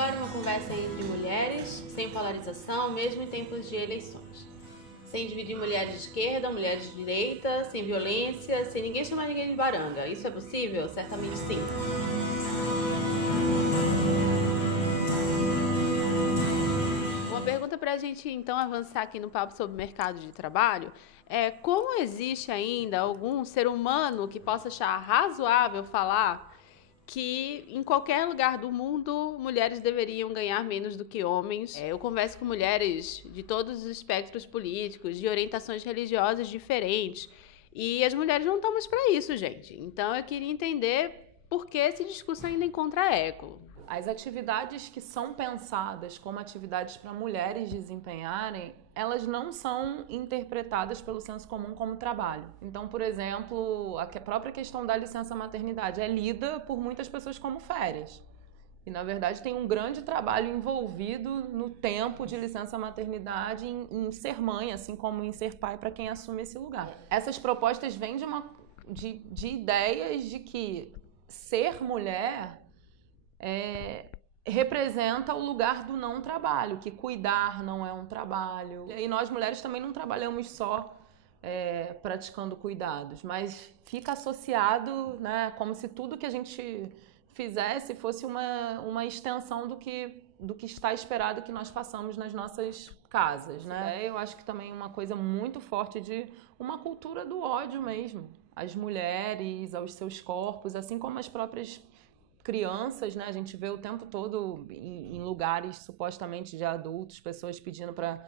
agora uma conversa entre mulheres, sem polarização, mesmo em tempos de eleições. Sem dividir mulheres de esquerda, mulheres de direita, sem violência, sem ninguém chamar ninguém de baranga. Isso é possível? Certamente sim. Uma pergunta para a gente então avançar aqui no papo sobre mercado de trabalho é como existe ainda algum ser humano que possa achar razoável falar que em qualquer lugar do mundo mulheres deveriam ganhar menos do que homens. Eu converso com mulheres de todos os espectros políticos, de orientações religiosas diferentes, e as mulheres não estão mais para isso, gente. Então eu queria entender por que esse discurso ainda encontra eco. As atividades que são pensadas como atividades para mulheres desempenharem, elas não são interpretadas pelo senso comum como trabalho. Então, por exemplo, a própria questão da licença maternidade é lida por muitas pessoas como férias. E, na verdade, tem um grande trabalho envolvido no tempo de licença maternidade em ser mãe, assim como em ser pai para quem assume esse lugar. Essas propostas vêm de ideias de que ser mulher representa o lugar do não trabalho, que cuidar não é um trabalho. E nós mulheres também não trabalhamos só praticando cuidados, mas fica associado, né, como se tudo que a gente fizesse fosse uma extensão do que está esperado que nós façamos nas nossas casas, né? Eu acho que também uma coisa muito forte de uma cultura do ódio mesmo, às mulheres, aos seus corpos, assim como as próprias crianças, né? A gente vê o tempo todo em lugares supostamente de adultos, pessoas pedindo para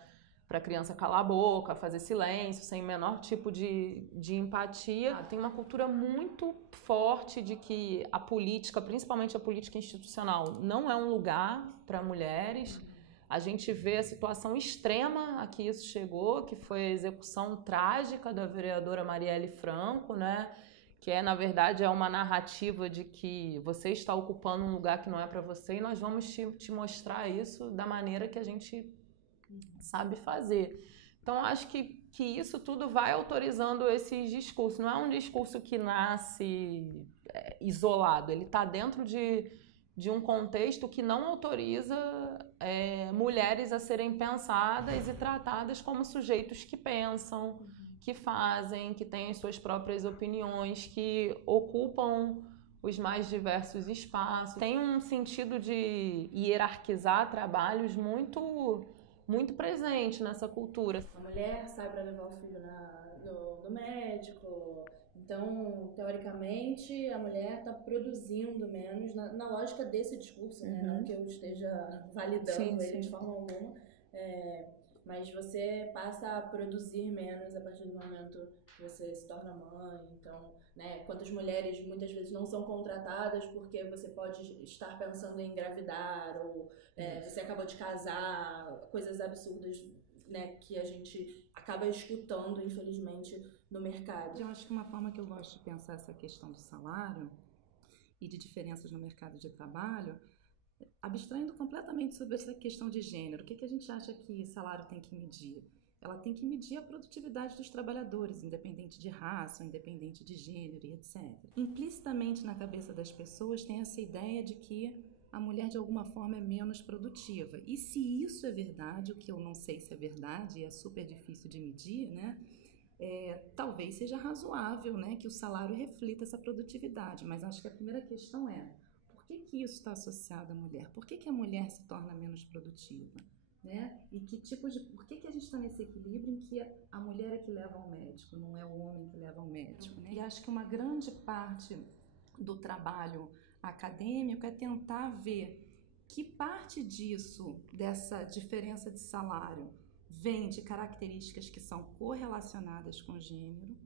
a criança calar a boca, fazer silêncio, sem o menor tipo de empatia. Tem uma cultura muito forte de que a política, principalmente a política institucional, não é um lugar para mulheres. A gente vê a situação extrema a que isso chegou, que foi a execução trágica da vereadora Marielle Franco, né? Que na verdade, é uma narrativa de que você está ocupando um lugar que não é para você e nós vamos te mostrar isso da maneira que a gente sabe fazer. Então, acho que isso tudo vai autorizando esses discursos. Não é um discurso que nasce isolado, ele está dentro de um contexto que não autoriza mulheres a serem pensadas e tratadas como sujeitos que pensam, que fazem, que têm as suas próprias opiniões, que ocupam os mais diversos espaços. Tem um sentido de hierarquizar trabalhos muito presente nessa cultura. A mulher sai para levar o filho no médico, então, teoricamente, a mulher está produzindo menos na lógica desse discurso, né? Não que eu esteja validando ele de forma alguma, mas você passa a produzir menos a partir do momento que você se torna mãe. Então, né, quantas mulheres muitas vezes não são contratadas porque você pode estar pensando em engravidar ou você acabou de casar, coisas absurdas, né, que a gente acaba escutando, infelizmente, no mercado. Eu acho que uma forma que eu gosto de pensar essa questão do salário e de diferenças no mercado de trabalho, abstraindo completamente sobre essa questão de gênero, o que a gente acha que salário tem que medir? Ela tem que medir a produtividade dos trabalhadores, independente de raça, independente de gênero e etc. Implicitamente na cabeça das pessoas tem essa ideia de que a mulher de alguma forma é menos produtiva. E se isso é verdade, o que eu não sei se é verdade, e é super difícil de medir, né? Talvez seja razoável, né, que o salário reflita essa produtividade, mas acho que a primeira questão é: por que isso está associado à mulher? Por que a mulher se torna menos produtiva? Né? E por que a gente está nesse equilíbrio em que a mulher é que leva ao médico, não é o homem que leva ao médico? Né? E acho que uma grande parte do trabalho acadêmico é tentar ver que parte disso, dessa diferença de salário, vem de características que são correlacionadas com o gênero,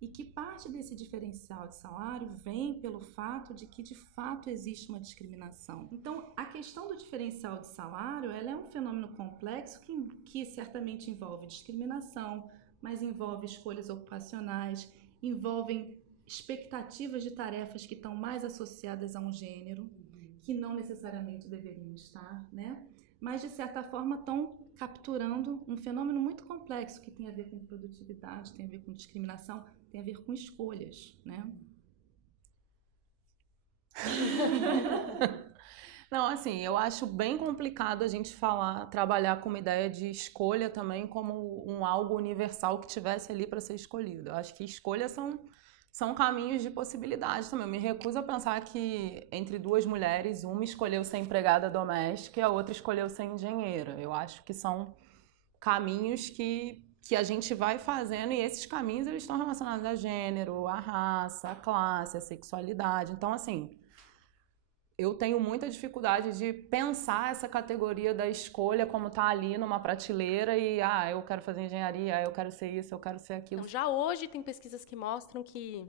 e que parte desse diferencial de salário vem pelo fato de que de fato existe uma discriminação. Então, a questão do diferencial de salário, ela é um fenômeno complexo que certamente envolve discriminação, mas envolve escolhas ocupacionais, envolvem expectativas de tarefas que estão mais associadas a um gênero, que não necessariamente deveriam estar, né? Mas de certa forma estão capturando um fenômeno muito complexo que tem a ver com produtividade, tem a ver com discriminação, tem a ver com escolhas, né? Não, assim, eu acho bem complicado a gente trabalhar com uma ideia de escolha também como um algo universal que tivesse ali para ser escolhido. Eu acho que escolhas são caminhos de possibilidade também. Eu me recuso a pensar que entre duas mulheres, uma escolheu ser empregada doméstica e a outra escolheu ser engenheira. Eu acho que são caminhos que a gente vai fazendo, e esses caminhos eles estão relacionados a gênero, a raça, a classe, a sexualidade. Então, assim, eu tenho muita dificuldade de pensar essa categoria da escolha como tá ali numa prateleira e, eu quero fazer engenharia, eu quero ser isso, eu quero ser aquilo. Então, já hoje tem pesquisas que mostram que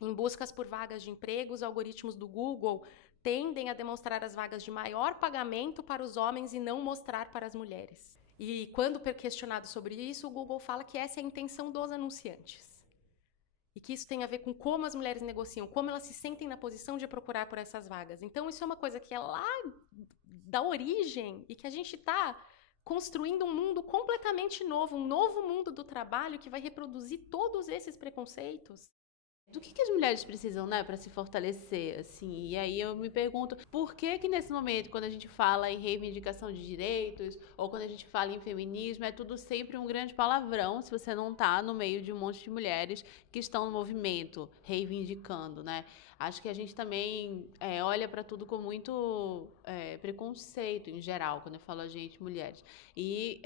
em buscas por vagas de emprego, os algoritmos do Google tendem a demonstrar as vagas de maior pagamento para os homens e não mostrar para as mulheres. E quando questionado sobre isso, o Google fala que essa é a intenção dos anunciantes. E que isso tem a ver com como as mulheres negociam, como elas se sentem na posição de procurar por essas vagas. Então, isso é uma coisa que é lá da origem e que a gente está construindo um mundo completamente novo, um novo mundo do trabalho que vai reproduzir todos esses preconceitos. Do que as mulheres precisam, né, para se fortalecer, assim? E aí eu me pergunto, por que nesse momento, quando a gente fala em reivindicação de direitos, ou quando a gente fala em feminismo, é tudo sempre um grande palavrão se você não tá no meio de um monte de mulheres que estão no movimento, reivindicando, né? Acho que a gente também olha para tudo com muito preconceito em geral, quando eu falo a gente, mulheres. E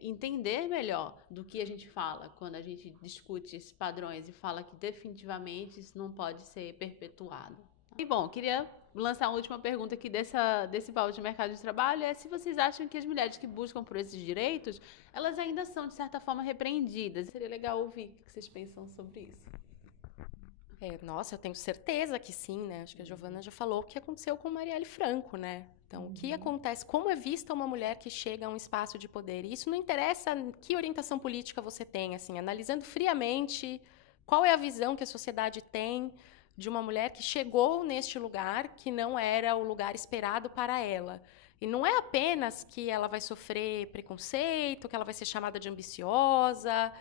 entender melhor do que a gente fala quando a gente discute esses padrões e fala que definitivamente isso não pode ser perpetuado. E bom, queria lançar uma última pergunta aqui desse balde de mercado de trabalho, se vocês acham que as mulheres que buscam por esses direitos, elas ainda são, de certa forma, repreendidas. Seria legal ouvir o que vocês pensam sobre isso. Nossa, eu tenho certeza que sim, né? Acho que a Giovana já falou o que aconteceu com Marielle Franco, né? Então, o que acontece? Como é vista uma mulher que chega a um espaço de poder? E isso não interessa que orientação política você tem, assim, analisando friamente qual é a visão que a sociedade tem de uma mulher que chegou neste lugar que não era o lugar esperado para ela. E não é apenas que ela vai sofrer preconceito, que ela vai ser chamada de ambiciosa.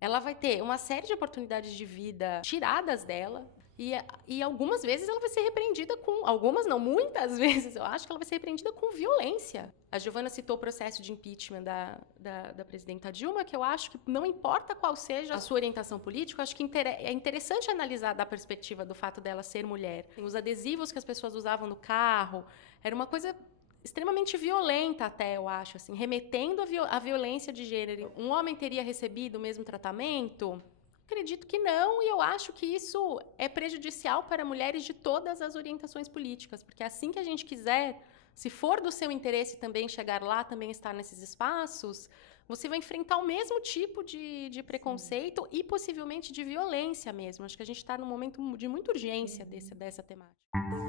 Ela vai ter uma série de oportunidades de vida tiradas dela e algumas vezes ela vai ser repreendida algumas não, muitas vezes eu acho que ela vai ser repreendida com violência. A Giovana citou o processo de impeachment da presidenta Dilma, que eu acho que não importa qual seja a sua orientação política, eu acho que é interessante analisar da perspectiva do fato dela ser mulher. Os adesivos que as pessoas usavam no carro, era uma coisa extremamente violenta até, eu acho, assim, remetendo à violência de gênero. Um homem teria recebido o mesmo tratamento? Acredito que não, e eu acho que isso é prejudicial para mulheres de todas as orientações políticas, porque assim que a gente quiser, se for do seu interesse também chegar lá, também estar nesses espaços, você vai enfrentar o mesmo tipo de preconceito e possivelmente de violência mesmo. Acho que a gente está num momento de muita urgência dessa temática.